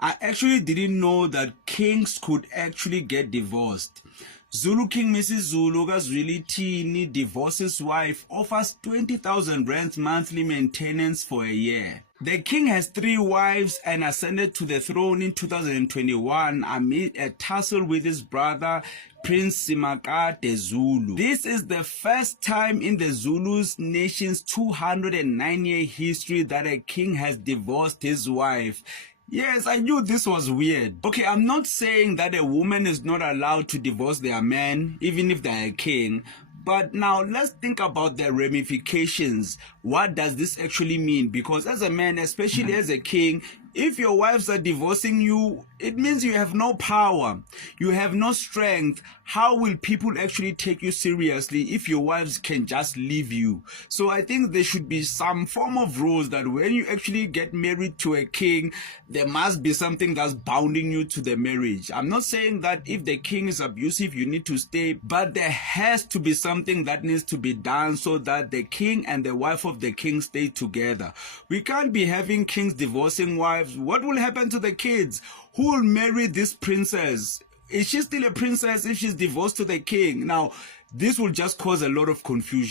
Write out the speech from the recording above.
I actually didn't know that kings could actually get divorced. Zulu King Mrs. Zulu KwaZulu divorces wife, offers 20,000 rands monthly maintenance for a year. The king has 3 wives and ascended to the throne in 2021 amid a tussle with his brother Prince Simakade Zulu. This is the first time in the Zulu's nation's 209-year history that a king has divorced his wife. Yes, I knew this was weird. Okay, I'm not saying that a woman is not allowed to divorce their man, even if they're a king. But now let's think about the ramifications. What does this actually mean? Because as a man, especially as a king, if your wives are divorcing you, it means you have no power. You have no strength. How will people actually take you seriously if your wives can just leave you? So I think there should be some form of rules that when you actually get married to a king, there must be something that's bounding you to the marriage. I'm not saying that if the king is abusive, you need to stay, but there has to be something that needs to be done so that the king and the wife of the king stay together. We can't be having kings divorcing wives. What will happen to the kids? Who will marry this princess? Is she still a princess if she's divorced to the king? Now, this will just cause a lot of confusion.